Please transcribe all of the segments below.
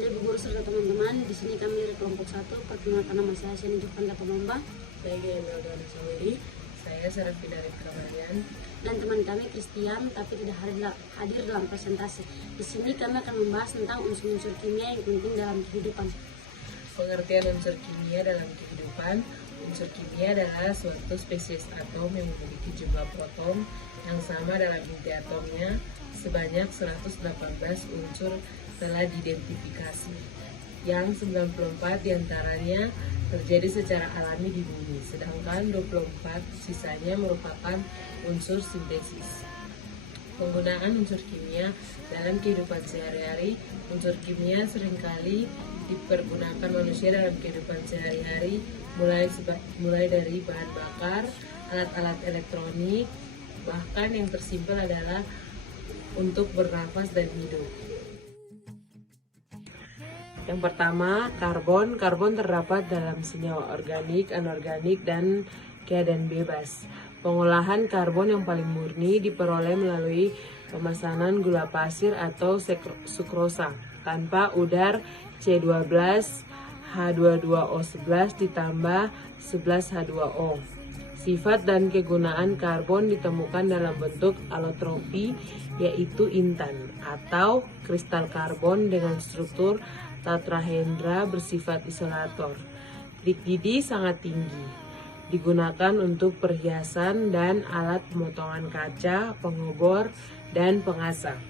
Jadi Bu Guru serta teman-teman, di sini kami dari kelompok 1, perkenalkan nama saya Seni Jovanda Pamamba. Saya Imelda Saweri, saya Serafina Kamarian, Dan teman kami Christian, tapi tidak hadir dalam presentasi. Di sini kami akan membahas tentang unsur-unsur kimia yang penting dalam kehidupan. Pengertian unsur kimia dalam kehidupan. Unsur kimia adalah suatu spesies atom yang memiliki jumlah proton yang sama dalam inti atomnya. Sebanyak 118 unsur telah diidentifikasi, yang 94 diantaranya terjadi secara alami di bumi, sedangkan 24 sisanya merupakan unsur sintesis. Penggunaan unsur kimia dalam kehidupan sehari-hari. Unsur kimia seringkali dipergunakan manusia dalam kehidupan sehari-hari, mulai dari bahan bakar, alat-alat elektronik, bahkan yang tersimpel adalah untuk bernafas dan hidup. Yang pertama, karbon. Karbon terdapat dalam senyawa organik, anorganik, dan keadaan bebas. Pengolahan karbon yang paling murni diperoleh melalui pemasangan gula pasir atau sukrosa tanpa udar C12 H22O11 ditambah 11H2O. Sifat dan kegunaan karbon ditemukan dalam bentuk alotropi, yaitu intan atau kristal karbon dengan struktur tetrahedra bersifat isolator. Rigidity sangat tinggi. Digunakan untuk perhiasan dan alat pemotongan kaca, pengobor, dan pengasah.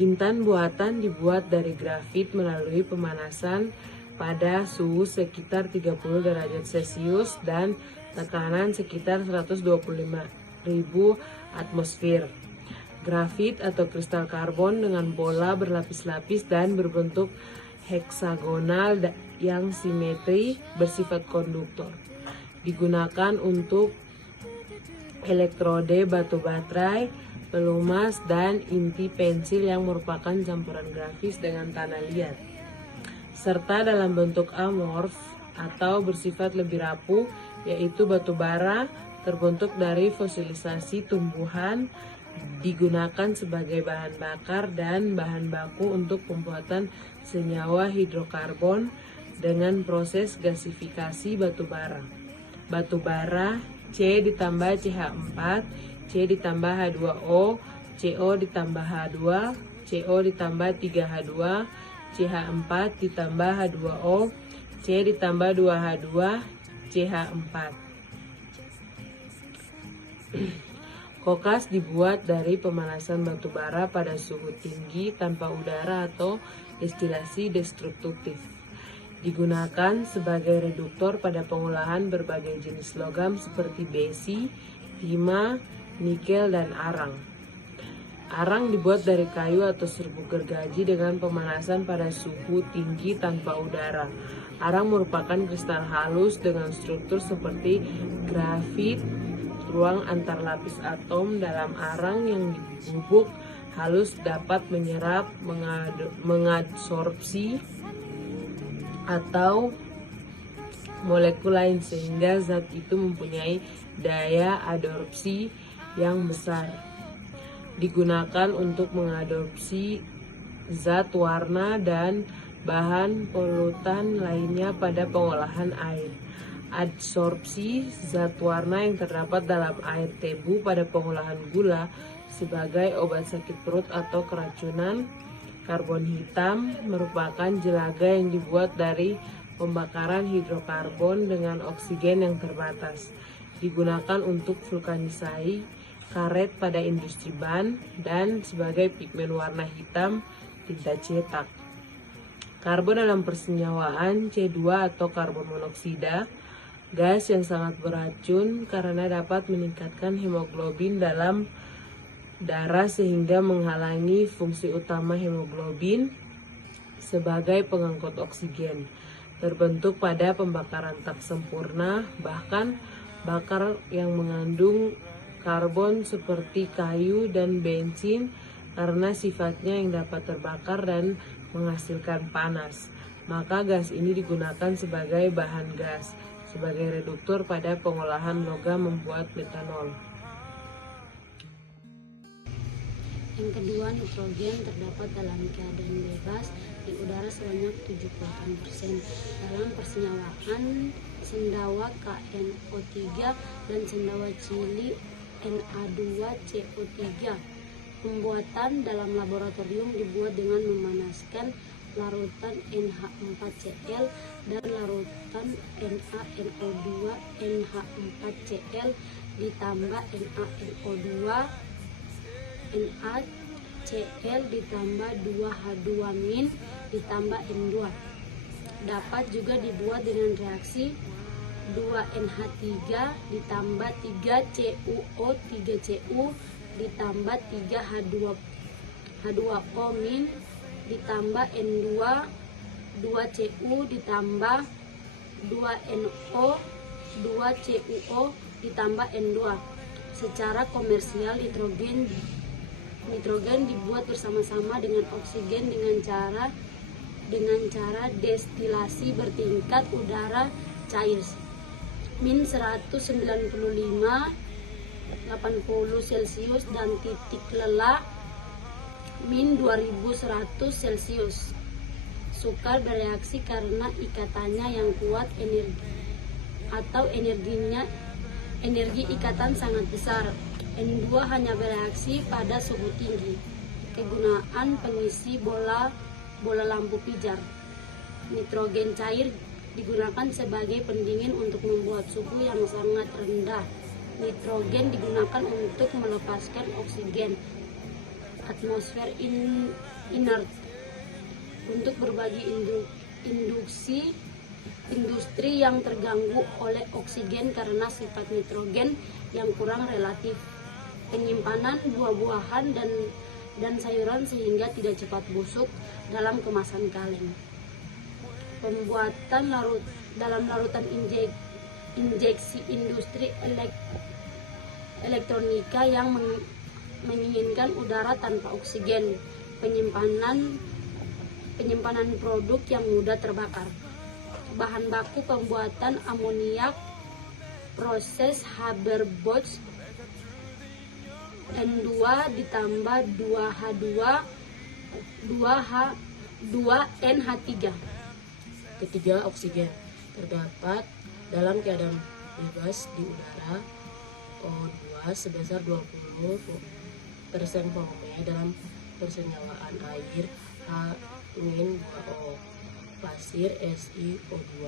Intan buatan dibuat dari grafit melalui pemanasan pada suhu sekitar 30 derajat Celcius dan tekanan sekitar 125.000 atmosfer. Grafit atau kristal karbon dengan pola berlapis-lapis dan berbentuk heksagonal yang simetri bersifat konduktor. Digunakan untuk elektrode batu baterai, pelumas, dan inti pensil yang merupakan campuran grafis dengan tanah liat, serta dalam bentuk amorf atau bersifat lebih rapuh, yaitu batu bara terbentuk dari fosilisasi tumbuhan, digunakan sebagai bahan bakar dan bahan baku untuk pembuatan senyawa hidrokarbon dengan proses gasifikasi batu bara. Batu bara C ditambah CH4, C ditambah H2O, CO ditambah H2, CO ditambah 3H2, CH4 ditambah H2O, C ditambah 2H2, CH4. Kokas dibuat dari pemanasan batu bara pada suhu tinggi tanpa udara atau destilasi destruktif. Digunakan sebagai reduktor pada pengolahan berbagai jenis logam seperti besi, timah, nikel, dan arang. Arang dibuat dari kayu atau serbuk gergaji dengan pemanasan pada suhu tinggi tanpa udara. Arang merupakan kristal halus dengan struktur seperti grafit. Ruang antar lapis atom dalam arang yang dibubuk halus dapat menyerap, mengadsorpsi, atau molekul lain sehingga zat itu mempunyai daya adsorpsi yang besar. Digunakan untuk mengadsorpsi zat warna dan bahan polutan lainnya pada pengolahan air. Adsorpsi zat warna yang terdapat dalam air tebu pada pengolahan gula sebagai obat sakit perut atau keracunan. Karbon hitam merupakan jelaga yang dibuat dari pembakaran hidrokarbon dengan oksigen yang terbatas. Digunakan untuk vulkanisasi karet pada industri ban dan sebagai pigmen warna hitam tinta cetak. Karbon dalam persenyawaan C2 atau karbon monoksida, gas yang sangat beracun karena dapat meningkatkan hemoglobin dalam darah sehingga menghalangi fungsi utama hemoglobin sebagai pengangkut oksigen. Terbentuk pada pembakaran tak sempurna, bahkan bakar yang mengandung karbon seperti kayu dan bensin karena sifatnya yang dapat terbakar dan menghasilkan panas. Maka gas ini digunakan sebagai bahan gas, sebagai reduktor pada pengolahan logam membuat metanol. Yang kedua, nitrogen terdapat dalam keadaan bebas di udara sebanyak 78%. Dalam persenyawaan sendawa KNO3 dan sendawa Chili Na2CO3. Pembuatan dalam laboratorium dibuat dengan memanaskan larutan NH4Cl dan larutan NaNO2 NH4Cl ditambah NaNO2 NaCl ditambah 2H2- ditambah N2. Dapat juga dibuat dengan reaksi 2NH3 ditambah 3CuO 3Cu ditambah 3H2O- ditambah N2 2Cu ditambah 2NO 2CuO ditambah N2. Secara komersial nitrogen dibuat bersama-sama dengan oksigen dengan cara destilasi bertingkat udara cair min 195 80 Celcius dan titik lelah min 2100 Celcius. Sukar bereaksi karena ikatannya yang kuat energi ikatan sangat besar. N2 hanya bereaksi pada suhu tinggi. Kegunaan pengisi bola lampu pijar. Nitrogen cair digunakan sebagai pendingin untuk membuat suhu yang sangat rendah. Nitrogen digunakan untuk melepaskan oksigen atmosfer inert. Untuk berbagai industri yang terganggu oleh oksigen karena sifat nitrogen yang kurang relatif. Penyimpanan buah-buahan dan sayuran sehingga tidak cepat busuk dalam kemasan kaleng. Pembuatan dalam larutan injeksi industri elektronika yang menginginkan udara tanpa oksigen. Penyimpanan produk yang mudah terbakar. Bahan baku pembuatan amoniak, proses Haber-Bosch N2 ditambah 2NH3. Ketiga, oksigen terdapat dalam keadaan bebas di udara O2 sebesar 20% volume dalam persenyawaan air H-2O, pasir SiO2,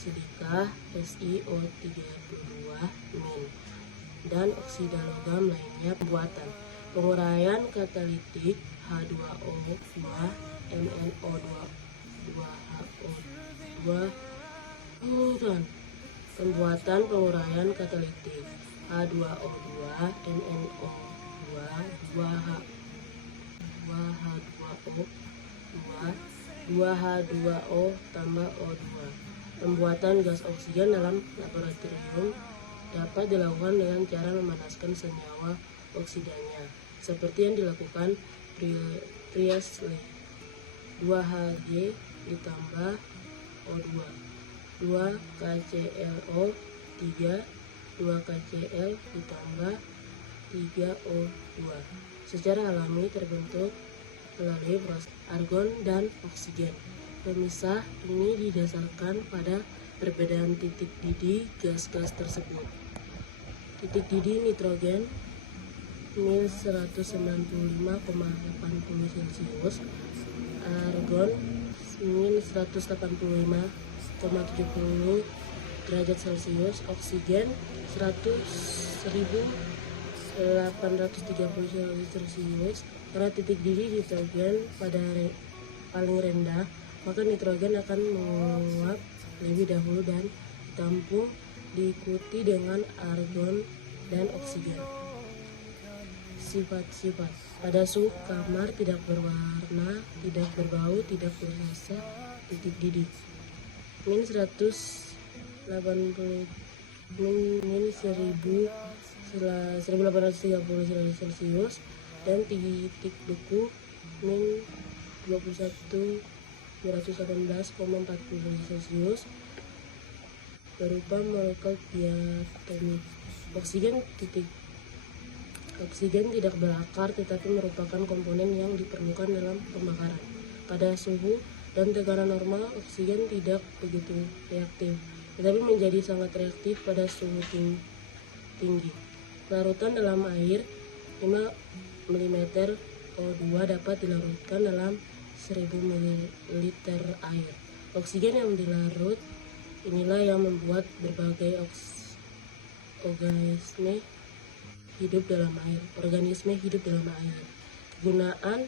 silika SiO32-, dan oksida logam lainnya. Pembuatan penguraian katalitik H2O2 MnO2HO2 dan pembuatan penguraian katalitik H2O2 MnO2 2H2O tambah O2. Pembuatan gas oksigen dalam laboratorium dapat dilakukan dengan cara memanaskan senyawa oksidanya, seperti yang dilakukan Priestley. 2Hg ditambah O2, 2KClO3, 2KCl ditambah 3O2 secara alami terbentuk melalui proses argon dan oksigen. Pemisah ini didasarkan pada perbedaan titik didih gas-gas tersebut. Titik didih nitrogen min 195,80 Celcius, argon min 185,70 derajat Celcius, oksigen 100.830 Celcius. Karena titik didih nitrogen pada paling rendah, maka nitrogen akan menguap lebih dahulu dan ditampung, diikuti dengan argon dan oksigen. Sifat-sifat: pada suhu kamar tidak berwarna, tidak berbau, tidak berasa. Titik didih min 180 min 1830 Celcius, dan titik beku min 21.218,40 Celcius berupa molekul diatomik. Oksigen titik Oksigen tidak berakar tetapi merupakan komponen yang diperlukan dalam pembakaran. Pada suhu dan tekanan normal, oksigen tidak begitu reaktif, tetapi menjadi sangat reaktif pada suhu tinggi. Larutan dalam air 5 mm O2 dapat dilarutkan dalam 1000 ml air. Oksigen yang dilarut inilah yang membuat berbagai organisme hidup dalam air. Gunaan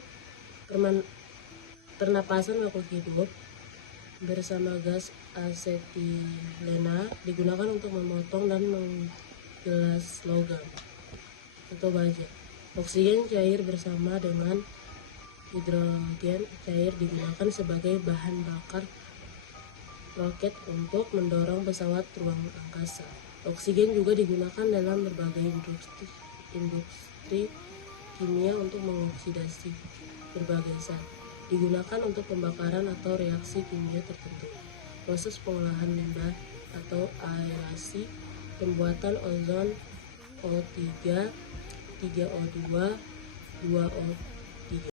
pernapasan makhluk hidup bersama gas asetilena digunakan untuk memotong dan menggelas logam atau baja. Oksigen cair bersama dengan hidrogen cair digunakan sebagai bahan bakar roket untuk mendorong pesawat ruang angkasa. Oksigen juga digunakan dalam berbagai industri kimia untuk mengoksidasi berbagai zat. Digunakan untuk pembakaran atau reaksi kimia tertentu. Proses pengolahan limbah atau aerasi, pembuatan ozon O3, 3O2, 2O